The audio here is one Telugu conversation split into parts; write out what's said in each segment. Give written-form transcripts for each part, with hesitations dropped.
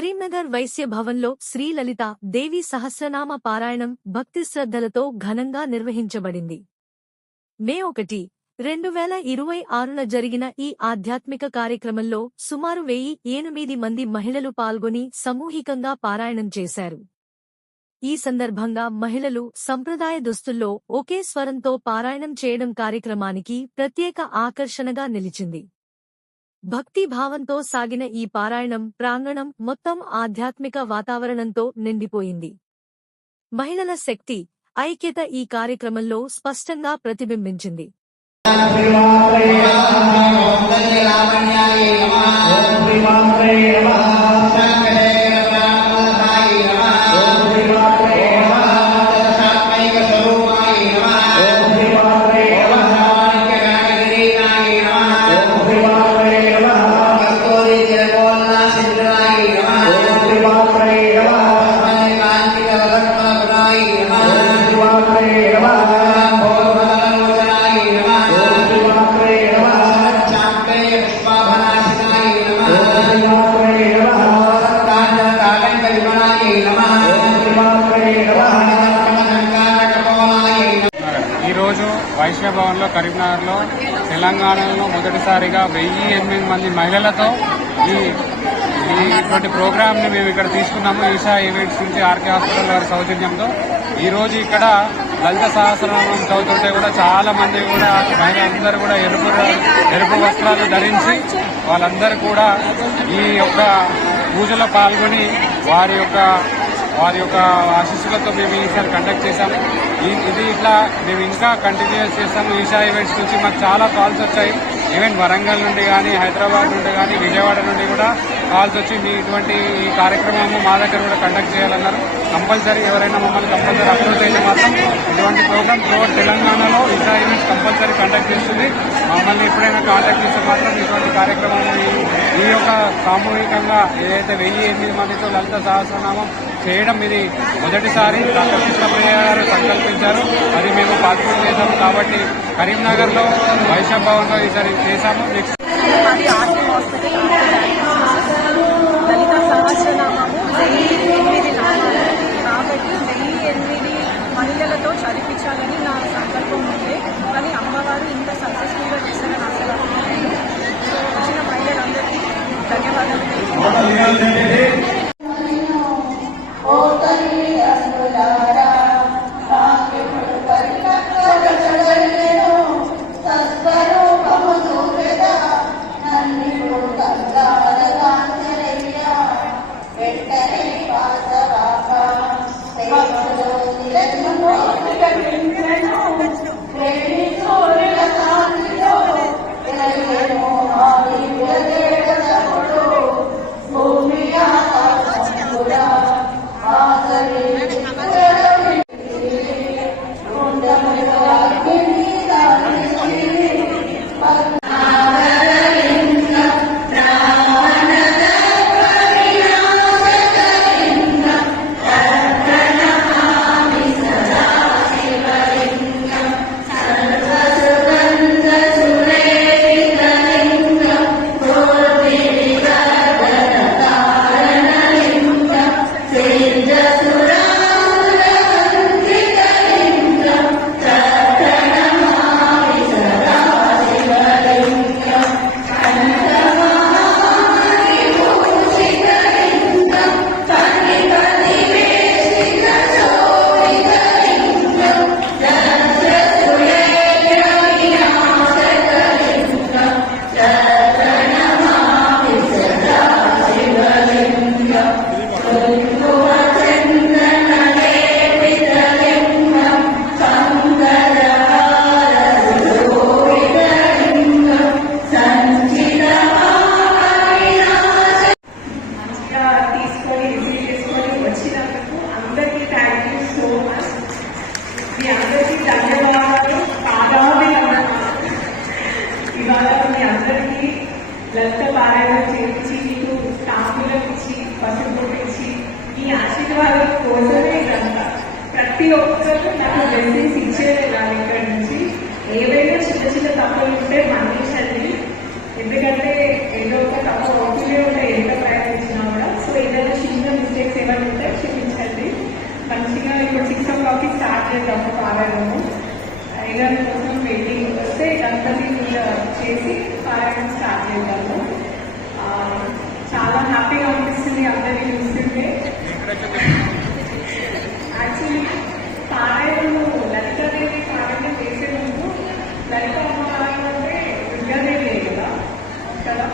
కరీంనగర్ వైశ్య భవన్లో శ్రీ లలిత దేవి సహస్రనామ పారాయణం భక్తి శ్రద్ధలతో ఘనంగా నిర్వహించబడింది. మే 1, 2026న జరిగిన ఈ ఆధ్యాత్మిక కార్యక్రమంలో సుమారు 1008 మంది మహిళలు పాల్గొని సమూహికంగా పారాయణం చేశారు. ఈ సందర్భంగా మహిళలు సంప్రదాయ దుస్తుల్లో ఒకే స్వరంతో పారాయణం చేయడం కార్యక్రమానికి ప్రత్యేక ఆకర్షణగా నిలిచింది. భక్తి భావంతో సాగిన ఈ పారాయణం ప్రాంగణం మొత్తం ఆధ్యాత్మిక వాతావరణంతో నిండిపోయింది. మహిళల శక్తి, ఐక్యత ఈ కార్యక్రమంలో స్పష్టంగా ప్రతిబింబించింది. ఈరోజు వైశ్య భవన్లో కరీంనగర్లో తెలంగాణలో మొదటిసారిగా 1008 మంది మహిళలతో ఇటువంటి ప్రోగ్రామ్ని మేము ఇక్కడ తీసుకున్నాము. ఈషా ఈవెంట్స్ నుంచి ఆర్కే హాస్పిటల్ వారి సౌజన్యంతో ఈరోజు ఇక్కడ లలిత సహస్రనామం చదువుతుంటే కూడా చాలా మంది కూడా మహిళలందరూ కూడా ఎరుపు వస్త్రాలు ధరించి వాళ్ళందరూ కూడా ఈ యొక్క పూజలో పాల్గొని వారి యొక్క ఆశీస్సులతో మేము ఈసారి కండక్ట్ చేశాము. ఇది ఇట్లా మేము ఇంకా కంటిన్యూస్ చేస్తాము. ఈషా ఈవెంట్స్ నుంచి మాకు చాలా కాల్స్ వచ్చాయి. ఈవెన్ వరంగల్ నుండి కానీ, హైదరాబాద్ నుండి కానీ, విజయవాడ నుండి కూడా కాల్స్ వచ్చి మీ ఇటువంటి ఈ కార్యక్రమము మా దగ్గర కూడా కండక్ట్ చేయాలన్నారు. కంపల్సరీ ఎవరైనా మమ్మల్ని కంపల్సరీ అప్రోచ్ అయితే మాత్రం ఇటువంటి ప్రోగ్రామ్ త్రూఅవుట్ తెలంగాణలో ఈషా ఈవెంట్స్ కంపల్సరీ కండక్ట్ చేస్తుంది. మమ్మల్ని ఎప్పుడైనా కాంటాక్ట్ చేస్తే మాత్రం ఇటువంటి కార్యక్రమాలు ఈ యొక్క సామూహికంగా ఏదైతే 1008 మందితో లలిత సహస్రనామం చేయడం ఇది మొదటిసారి డాక్టర్ కృష్ణప్రియ గారు సంకల్పించారు. అది మేము పార్టిసిపేట్ చేశాము. కాబట్టి కరీంనగర్లో వైశ్య భవన్లో ఈసారి చేశాము. లలిత సహస్రనామము 1008 నామాలు కాబట్టి 1008 మహిళలతో చదివించాలని నా సంకల్పం ఉండే. కానీ అమ్మవారు ఇంత సక్సెస్ఫుల్గా చేశారని అసలు వచ్చిన మహిళలందరికీ ధన్యవాదాలు. లలిత పారాయణం చేయించి మీకు తాంబూలం ఇచ్చి పసుపు ఇచ్చి ఈ ఆశీర్వాదం కోసమే ఇదంతా. ప్రతి ఒక్కరు నాకు బ్లెస్సింగ్స్ ఇచ్చేది ఇక్కడ నుంచి. ఏదైనా చిన్న చిన్న తప్పులు ఉంటే మన్నించండి, ఎందుకంటే ఏదో ఒక తప్పు అవుతూనే ఉంటే ఎంత ప్రయత్నించినా కూడా. సో ఏదైనా చేద్దాము పారాయణము. అయ్యగారి కోసం వెయిటింగ్ వస్తే గణపతి పూజ చేసి పారాయణం స్టార్ట్ చేద్దాము. చాలా హ్యాపీగా అనిపిస్తుంది అందరినీ చూస్తుంటే. యాక్చువల్లీ పారాయణము లలితాదేవి పారాయణం చేసే ముందు లలిత అమ్మవారు అంటే దుర్గాదేవి కదా కదా.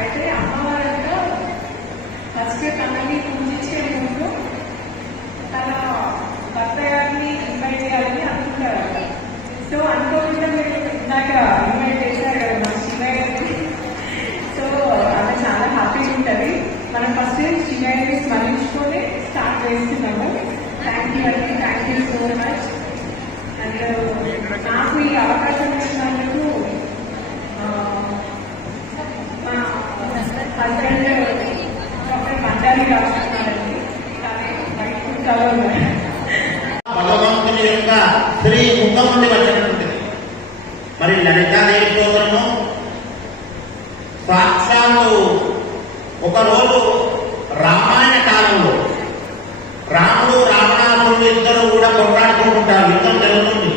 అయితే అమ్మవారంతా ఫస్ట్ తనని పూజించే ముందు తన భర్త గారిని ఇన్వైట్ చేయాలని అనుకుంటారట. సో అనుకోకుండా మీరు ఇందాక ఇన్వైట్ చేశారు కదా మా శివయ్య గారిని. సో అది చాలా హ్యాపీగా ఉంటుంది. మనం ఫస్ట్ శివయ్య గారిని స్మరించుకొని స్టార్ట్ చేస్తున్నాము. థ్యాంక్ యూ అండి, thank you so much. And నాకు ఈ అవకాశం ఇచ్చినందుకు మా హస్బెండ్ డాక్టర్ మండాలి రాస్తున్నారండి. భగవంతుని యొక్క శ్రీ ముఖం నుండి వచ్చినటువంటిది. మరి లలితాదేవి స్తోత్రము సాక్షాత్తు ఒకరోజు రామాయణ కాలంలో రాముడు రావణాసురుడు ఇద్దరు కూడా కొట్లాడుకుంటుంటారు. యుద్ధం జరుగుతుంది.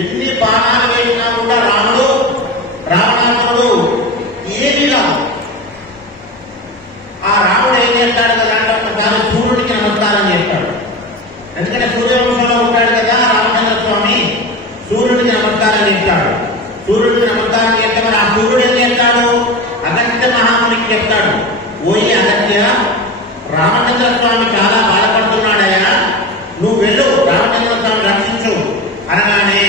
ఎన్ని బాణాలు వేసినా కూడా రాముడు రావణాసురుడు ఏమి రాదు. ఆ రాముడు ఏం చేస్తాడు కదా అంటే ఒకసారి సూర్యుడికి నమస్కారం చేస్తాడు. ఎందుకంటే సూర్యవంశంలో ఉంటాడు కదా రామచంద్ర స్వామి. సూర్యుడికి నమస్కారం చేస్తాడు. సూర్యుడికి నమస్కారం చేస్తే మరి ఆ సూర్యుడు ఏం చేస్తాడు? అగస్త్య మహామునికి చెప్తాడు, ఓయి అగస్త్య, రామచంద్ర స్వామి చాలా బాధపడుతున్నాడయ్యా, నువ్వు వెళ్ళు రామచంద్ర స్వామి రక్షించు అనగానే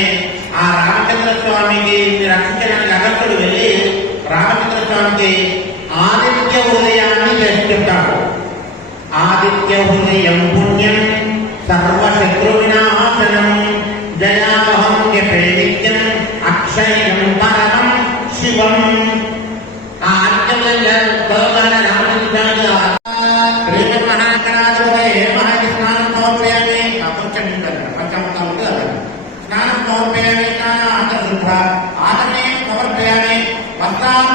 ఆ రామచంద్ర స్వామికి రక్షించడానికి అగస్త్యుడు వెళ్ళి రామచంద్ర స్వామికి ఆదిత్య హృదయాన్ని చేసి చెప్తాడు. ఆదిత్య హృదయం పుణ్యం సర్వశత్రు వినాశనం జయావహం నిత్యం అక్షయం పరమం శివం. ఆ ఆదిత్య రామచంద్ర శ్రీమన్ మహాకరాజే మహాస్నానం సమర్పయామి. కొంచెం పంచమతం స్నానం సమర్పయామి. స్నానాంతశుద్ధ ఆదమే సమర్పయామి. వస్త్రాం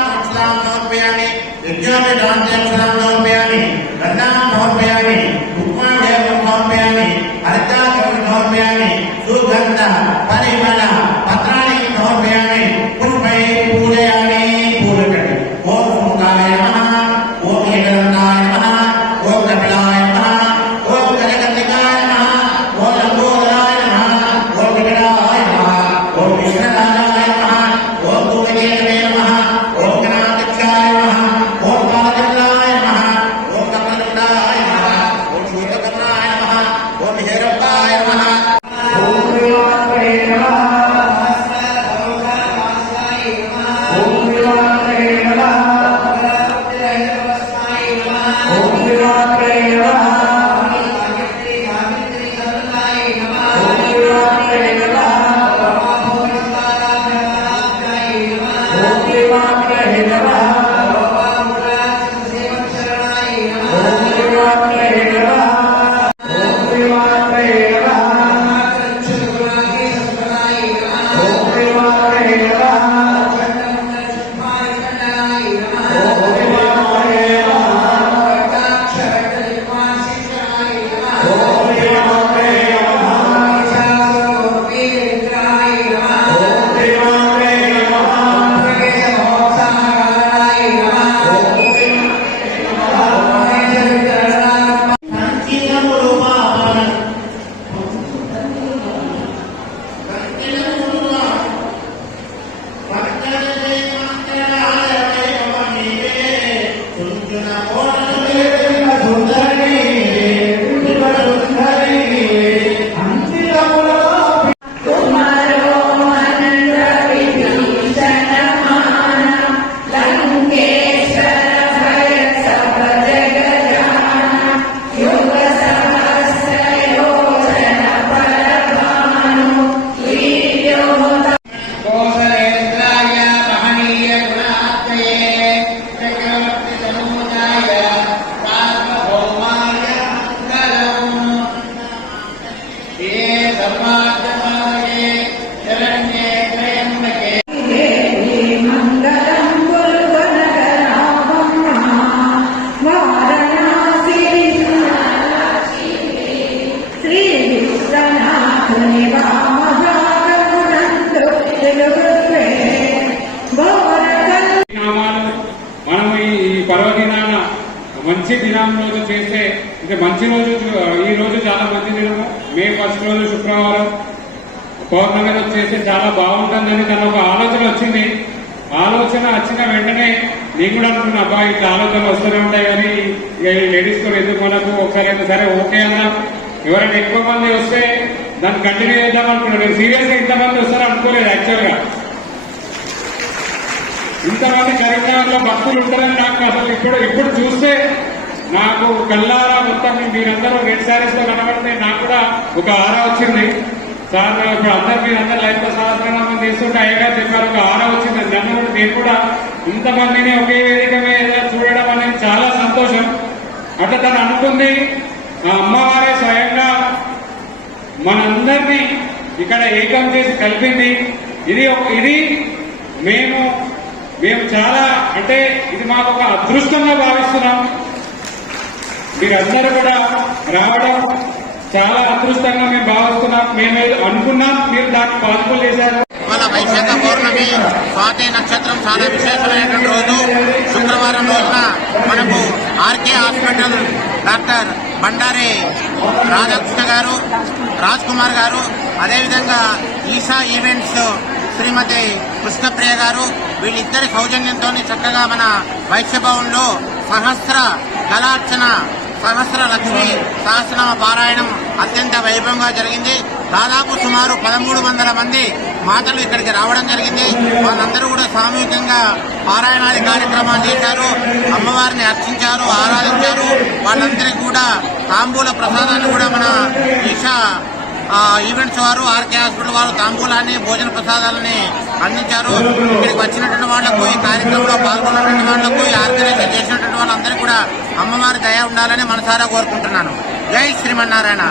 సమర్పయామి. యజ్ఞాన్ని దాంత్యక్షరాం సమర్పయామి. గంధాం సమర్పయామి. రుక్మాదేవం సమర్పయామి. హరితాచరణ సమర్పయామి. సుగంధ పరిమళ పత్రాన్ని సమర్పయామి. పుష్పై పూజయామి. పూజకటి ఓం సుముఖాయ నమః, ఓం ఏకదంతాయ నమః, ఓం కపిలాయ నమః, ఓం కలకందికాయ నమః, ఓం లంబోదరాయ నమః, ఓం వికటాయ నమః, ఓం విష్ణురాజాయ నమః, ఓం ధూమకేతవే నమః, ఓం గణాధ్యక్షాయ నమః, ఓం బాలచంద్రాయ నమః, ఓం కమలచంద్రాయ నమః, ఓం సూర్యకమలాయ నమః, ఓం హేరప్పాయ నమః. ఓం శ్రీమాత్రే నమః. ఓం శ్రీమాత్రే నమః. ఓం శ్రీమాత్రే నమః. మంచి దినం రోజు చేస్తే అంటే మంచి రోజు ఈ రోజు చాలా మంచి దినము. మే 1 రోజు శుక్రవారం పౌర్ణమి రోజు చేస్తే చాలా బాగుంటుందని తన ఒక ఆలోచన వచ్చింది. ఆలోచన వచ్చిన వెంటనే నేను కూడా అనుకున్నా, అబ్బా ఇట్లా ఆలోచనలు వస్తూనే ఉంటాయి కానీ లేడీస్ తో ఎందుకు మనకు ఒకసారి అయితే సరే ఓకే అన్నాం. ఎవరైనా ఎక్కువ మంది వస్తే దాన్ని కంటిన్యూ చేద్దాం అనుకున్నాను. నేను సీరియస్ గా ఇంతమంది వస్తారో అనుకోలేదు. యాక్చువల్ గా ఇంతమంది కరీంనగర్ లో భక్తులు ఉంటారని నాకు అసలు ఇప్పుడు చూస్తే నాకు కల్లారా మొత్తం మీరందరూ రెడ్ శారీస్ లో కనబడితే నాకు కూడా ఒక ఆరా వచ్చింది. సార్ ఇప్పుడు మీరందరూ లైఫ్ లో సహస్రనామం చేస్తుంటే అయ్యగారు చెప్పారు ఒక ఆరా వచ్చింది. నన్ను నేను కూడా ఇంతమందిని ఒకే వేదిక మీద చూడడం అనేది చాలా సంతోషం. అట్లా తను అనుకుంది. ఆ అమ్మవారే స్వయంగా మనందరినీ ఇక్కడ ఏకం చేసి కలిపింది. ఇది మేము చాలా అంటే ఇది మాకు ఒక అదృష్టంగా భావిస్తున్నాం. మీరందరూ కూడా రావడం చాలా అదృష్టంగా మేము భావిస్తున్నాం. మేము అనుకున్నాం, మీరు దాన్ని పాజిబుల్ చేశారు. ఇవాళ వైశాఖ పౌర్ణమి స్వాతి నక్షత్రం చాలా విశేషమైనటువంటి రోజు. శుక్రవారం రోజున మనకు RK hospital doctor Bandari Radhakrishna garu, Raj Kumar గారు, అదేవిధంగా ఈషా ఈవెంట్స్ శ్రీమతి కృష్ణప్రియ గారు, వీళ్ళిద్దరి సౌజన్యంతో చక్కగా మన వైశ్యభవన్లో సహస్ర కళార్చన, సహస్ర లక్ష్మి సహస్రనామ పారాయణం అత్యంత వైభవంగా జరిగింది. దాదాపు సుమారు 1300 మంది మాతలు ఇక్కడికి రావడం జరిగింది. వాళ్ళందరూ కూడా సామూహికంగా పారాయణాది కార్యక్రమాలు చేశారు, అమ్మవారిని అర్చించారు, ఆరాధించారు. వాళ్ళందరికీ కూడా తాంబూల ప్రసాదాన్ని కూడా మన ఈషా ఈవెంట్స్ వారు, ఆర్కే హాస్పిటల్ వారు తాంబూలాన్ని, భోజన ప్రసాదాలని అందించారు. ఇక్కడికి వచ్చినటువంటి వాళ్లకు, ఈ కార్యక్రమంలో పాల్గొన్నటువంటి వాళ్లకు, ఈ ఆర్గనైజేషన్ చేసినటువంటి వాళ్ళందరికీ కూడా అమ్మవారి దయ ఉండాలని మనసారా కోరుకుంటున్నాను. జై శ్రీమన్నారాయణ.